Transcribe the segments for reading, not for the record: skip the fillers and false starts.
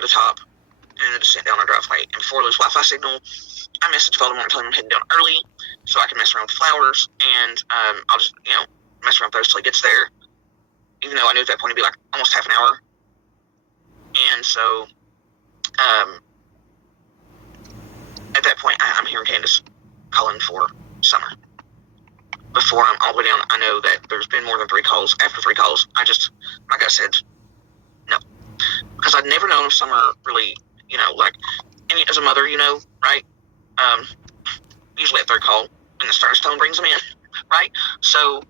the top and the descent down our driveway. And before I lose Wi-Fi signal, I message Voldemort and tell him I'm heading down early so I can mess around with the flowers, and I'll just, mess around with those till he gets there, even though I knew at that point it'd be like almost half an hour. And so, at that point, I'm hearing Candace calling for Summer. Before I'm all the way down, I know that there's been more than 3 calls. After 3 calls, I just, like I said, no. Because I'd never known of Summer really, and as a mother, right? Usually at 3rd call, and the star stone brings them in, right? So,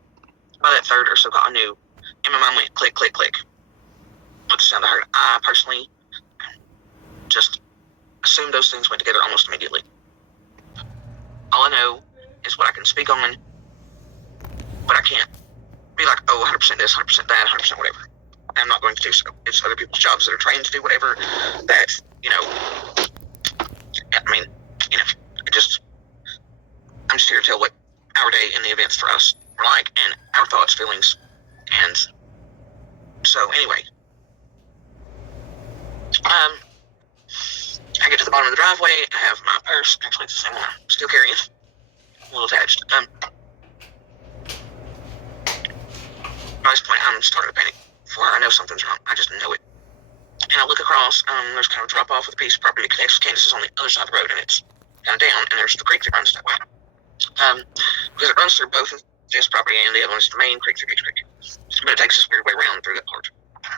by that 3rd or so call, I knew, and my mind went click, click, click. What sound I heard. I personally just assumed those things went together almost immediately. All I know is what I can speak on, but I can't be like, 100% this, 100% that, 100% whatever. I'm not going to do so. It's other people's jobs that are trained to do whatever that, I'm just here to tell what our day and the events for us were like, and our thoughts, feelings, and so anyway, I get to the bottom of the driveway. I have my purse. Actually, it's the same one I'm still carrying, a little attached. By this point, I'm starting to panic. Before I know something's wrong, I just know it. And I look across. There's kind of a drop off with a piece of property that connects with Candace's on the other side of the road, and it's kind of down. And there's the creek that runs that way. Because it runs through both of this property and the other one is the main creek through Big Creek. But it takes this weird way around through that part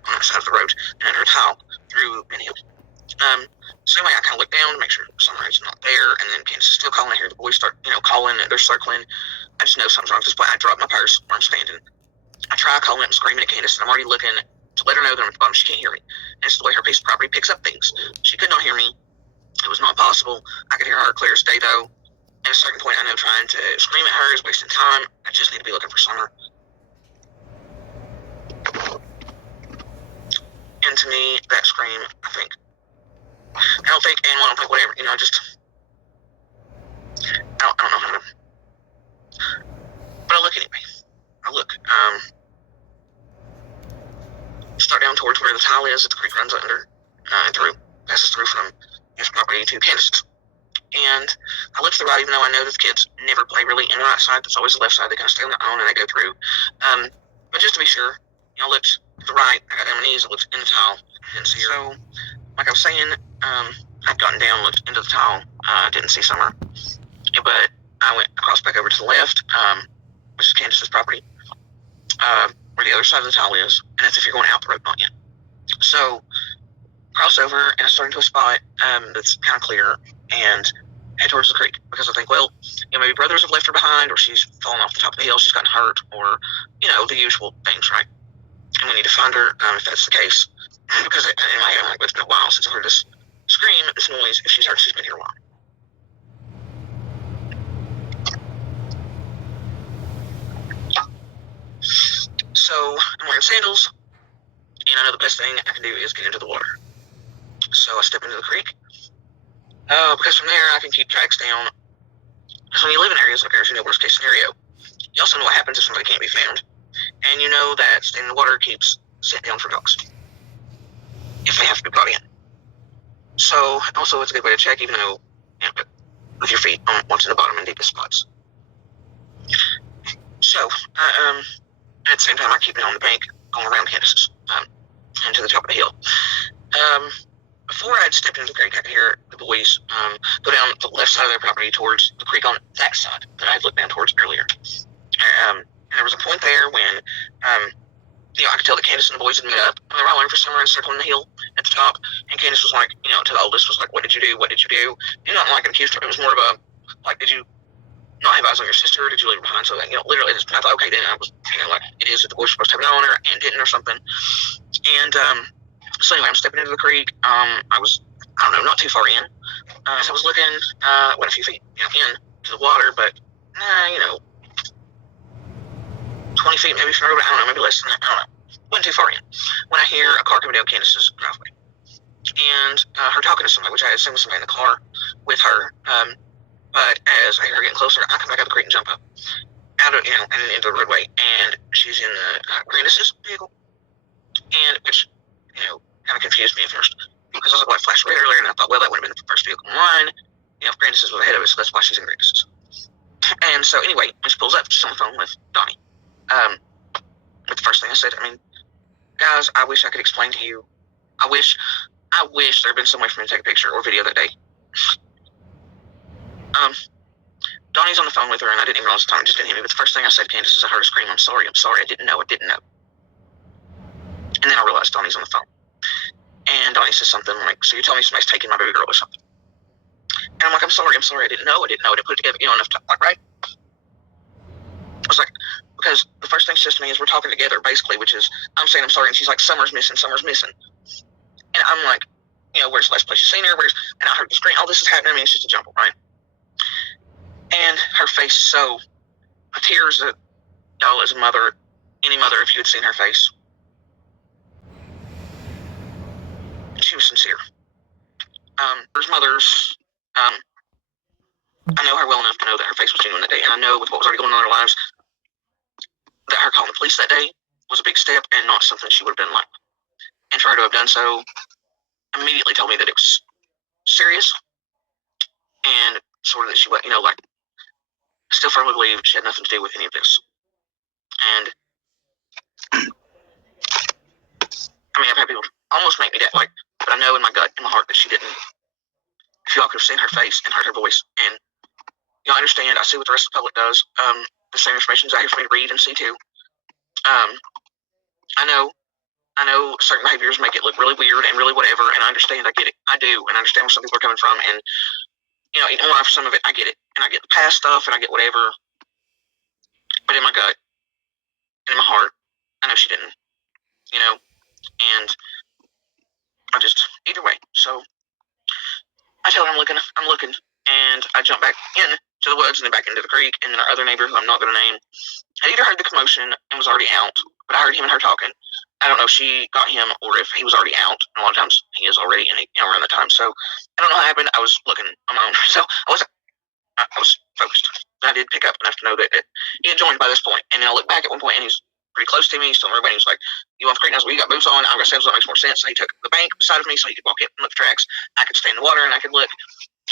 on that side of the road and under a tile through Benny Hill. So anyway, I kind of look down to make sure Summer is not there, and then Candace is still calling. I hear the boys start, calling, and they're circling. I just know something's wrong at this point. I drop my purse where I'm standing. I try calling and screaming at Candace, and I'm already looking to let her know that I'm at the bottom. She can't hear me. And it's the way her piece of property picks up things. She could not hear me. It was not possible. I could hear her clear as day, though. At a certain point, I know trying to scream at her is wasting time. I just need to be looking for Summer. And to me, that scream, I don't think, whatever, I don't know how to, but I look anyway. Start down towards where the tile is that the creek runs under, passes through from his property to Candace's. And I look to the right, even though I know that the kids never play really in the right side. It's always the left side. They kind of stay on their own and they go through. But just to be sure, I looked to the right. I got down on my knees. I looked in the tile. Didn't see her. So, like I was saying, I'd gotten down, looked into the tile. Didn't see Summer. But I went across back over to the left, which is Candace's property, where the other side of the tile is. And that's if you're going out the road, not yet. So, cross over, and I start into a spot that's kind of clear, and head towards the creek, because I think, maybe brothers have left her behind, or she's fallen off the top of the hill, she's gotten hurt, or, the usual things, right? And we need to find her, if that's the case, because in my head, I'm like, it's been a while since I heard this scream, this noise. If she's hurt, she's been here a while. So, I'm wearing sandals, and I know the best thing I can do is get into the water. So I step into the creek, because from there I can keep tracks down. So when you live in areas like ours, worst case scenario. You also know what happens if somebody can't be found. And you know that staying in the water keeps scent down for dogs, if they have to be brought in. So also it's a good way to check, even though, with your feet on once in the bottom and deepest spots. So, at the same time, I keep it on the bank, going around Candace's, and to the top of the hill. Before I'd stepped into the creek, I could hear the boys go down the left side of their property towards the creek on that side that I had looked down towards earlier. And there was a point there when, I could tell that Candace and the boys had met up, and they were all looking for Summer and circling the hill at the top. And Candace was like, to the oldest, was like, what did you do? What did you do? And not like an accused her. It was more of a, like, did you not have eyes on your sister? Did you leave her behind? So that, literally, I thought, okay, then I was, it is that the boys were supposed to have an eye on her and didn't or something. And, so anyway, I'm stepping into the creek. I was, not too far in. So I was looking, went a few feet, in to the water, but, 20 feet maybe from her, maybe less than that, I don't know. Wasn't too far in. When I hear a car coming down Candace's driveway. And her talking to somebody, which I assume was somebody in the car with her. But as I hear her getting closer, I come back out of the creek and jump up. Out of, and into the roadway. And she's in Candace's vehicle. And, which, kind of confused me at first, because because I was like, well, I flashed red earlier, and I thought, well, that would have been the first vehicle in line. Grandis's was ahead of us, so that's why she's in Grandis's. And so anyway, when she pulls up, she's on the phone with Donnie. But the first thing I said, guys, I wish I could explain to you. I wish there had been some way for me to take a picture or video that day. Donnie's on the phone with her, and I didn't even realize the time, just didn't hit me. But the first thing I said to Candace is, I heard her scream, I'm sorry, I didn't know. And then I realized Donnie's on the phone. And Donnie says something like, so you're telling me somebody's taking my baby girl or something? And I'm like, I'm sorry, I didn't know, I didn't put it together, enough time, right? I was like, because the first thing she says to me is, we're talking together, basically, which is, I'm saying I'm sorry, and she's like, Summer's missing. And I'm like, where's the last place you've seen her? And I heard the scream, all this is happening, it's just a jumble, right? And her face so, the tears that, y'all, as a mother, any mother, if you had seen her face, she was sincere. There's mothers, I know her well enough to know that her face was genuine that day, and I know with what was already going on in their lives, that her calling the police that day was a big step and not something she would have been like. And for her to have done so, immediately told me that it was serious, and sort of that she, still firmly believed she had nothing to do with any of this. And I've had people almost make me that, but I know in my gut, in my heart, that she didn't. If y'all could have seen her face and heard her voice, and y'all understand, I see what the rest of the public does. The same information is out here for me to read and see too. I know certain behaviors make it look really weird and really whatever, and I understand, I get it. I do, and I understand where some people are coming from, and, even though for some of it, I get it. And I get the past stuff, and I get whatever. But in my gut, and in my heart, I know she didn't, and I just, either way. So I tell her I'm looking, and I jump back into the woods and then back into the creek, and then our other neighbor, who I'm not going to name, had either heard the commotion and was already out, but I heard him and her talking. I don't know if she got him or if he was already out. A lot of times he is already in, around the time. So I don't know what happened. I was looking on my own. So I was focused. I did pick up enough to know that he had joined by this point. And then I looked back at one point, and he's pretty close to me. He's still everybody. He's like, you want the creek? And I was like, well, you got boots on. I'm going to say that makes more sense. So he took the bank beside of me so he could walk in and look at tracks. I could stay in the water and I could look.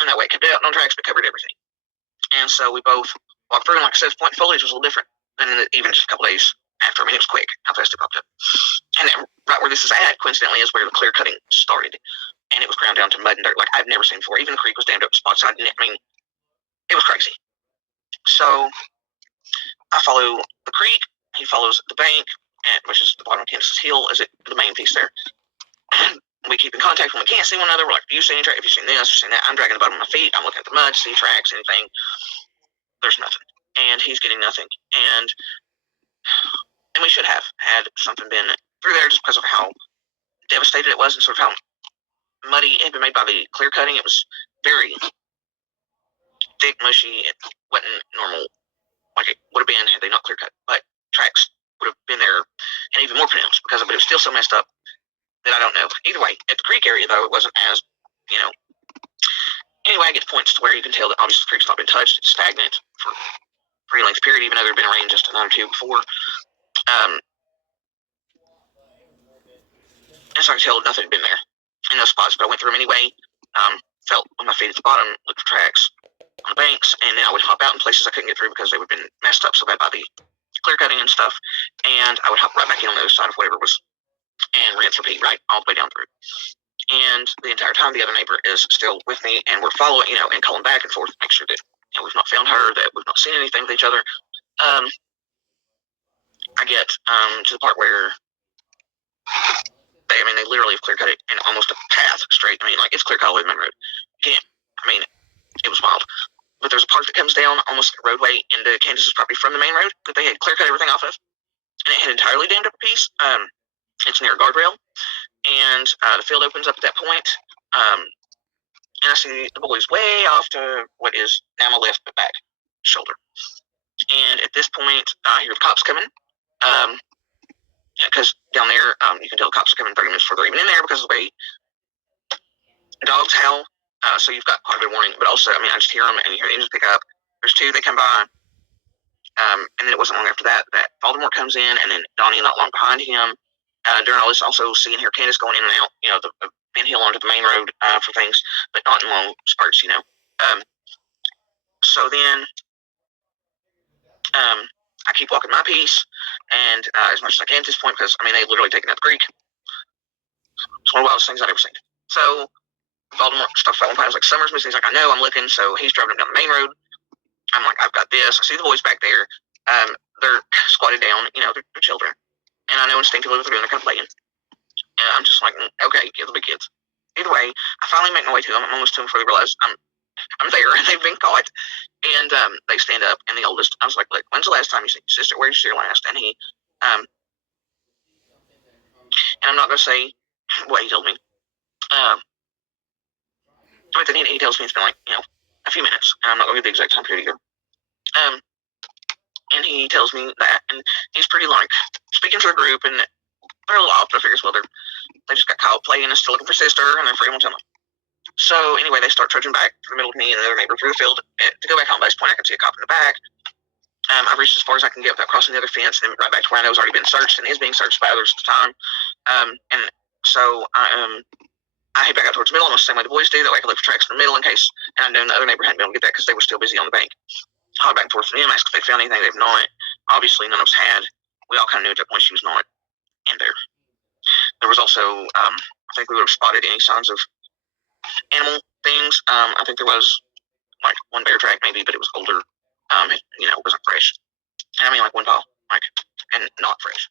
And that way it kept out on tracks, but covered everything. And so we both walked through. And like I said, the point foliage was a little different than even just a couple days after. It was quick how fast it popped up. And right where this is at, coincidentally, is where the clear cutting started. And it was ground down to mud and dirt like I've never seen before. Even the creek was dammed up spots. It was crazy. So I follow the creek. He follows the bank, which is the bottom of Kansas Hill, is the main piece there. We keep in contact when we can't see one another. We're like, have you seen any tracks? Have you seen this? Have you seen that? I'm dragging the bottom of my feet. I'm looking at the mud, see tracks, anything. There's nothing. And he's getting nothing. And we should have had something been through there just because of how devastated it was and sort of how muddy it had been made by the clear cutting. It was very thick, mushy. It wasn't normal like it would have been had they not clear cut. But tracks would have been there and even more pronounced but it was still so messed up that I don't know. Either way, at the creek area, though, it wasn't as, Anyway, I get to points to where you can tell that obviously the creek's not been touched. It's stagnant for a pretty length period, even though there had been a rain just a night or two before. And so I could tell nothing had been there in those spots, but I went through them anyway. Felt with my feet at the bottom, looked for tracks on the banks, and then I would hop out in places I couldn't get through because they would have been messed up so bad by the clear cutting and stuff, and I would hop right back in on the other side of whatever was and rinse, repeat, right, all the way down through. And the entire time, the other neighbor is still with me, and we're following, and calling back and forth to make sure that we've not found her, that we've not seen anything with each other. I get to the part where they literally have clear cut it in almost a path straight. It's clear cut all the way to the main road. You can't, it was wild. But there's a part that comes down almost a roadway into Candace's property from the main road that they had clear cut everything off of, and it had entirely dammed up a piece. It's near a guardrail, and the field opens up at that point. And I see the boys way off to what is now my left but back shoulder. And at this point, I hear the cops coming. Because down there, you can tell the cops are coming 30 minutes before they're even in there because of the way dogs howl. So you've got quite a bit of warning. But also, I just hear them, and you hear the engines pick up. There's two, they come by. And then it wasn't long after that Baltimore comes in, and then Donnie not long behind him. During all this, also seeing here Candace going in and out, the and he'll onto the main road for things, but not in long spurts, So then I keep walking my piece, and as much as I can at this point, because they literally taken out the creek. It's one of the wildest things I've ever seen. So Baltimore stuff fell on. I was like, Summers missing. He's like, I know, I'm looking. So he's driving down the main road. I'm like, I've got this. I see the boys back there. They're squatted down. They're children, and I know instinctively what they're doing. They're kind of playing. And I'm just like, okay, the big kids. Either way, I finally make my way to them. I'm almost to them before they realize I'm there, and they've been caught. And they stand up, and the oldest, I was like, look, when's the last time you see your sister? Where did you see her last? And he, and I'm not going to say what he told me. But then he tells me it's been like, a few minutes. And I'm not going to give the exact time period either. And he tells me that, and he's pretty speaking to a group, and they're a little off, but I figures, well, they just got caught playing and still looking for sister, and they're afraid won't tell them. So anyway, they start trudging back to the middle of me and the other neighbor through the field to go back home. By this point, I can see a cop in the back. I've reached as far as I can get without crossing the other fence, and then right back to where I know has already been searched and is being searched by others at the time. And so I head back out towards the middle, almost the same way the boys do. That way I can look for tracks in the middle in case. And I know the other neighbor hadn't been able to get that because they were still busy on the bank. I went back towards them, asked if they found anything. They've not. Obviously, none of us had. We all kind of knew at that point she was not in there. There was also, I think we would have spotted any signs of animal things. I think there was one bear track maybe, but it was older. It wasn't fresh. And I mean one paw, and not fresh.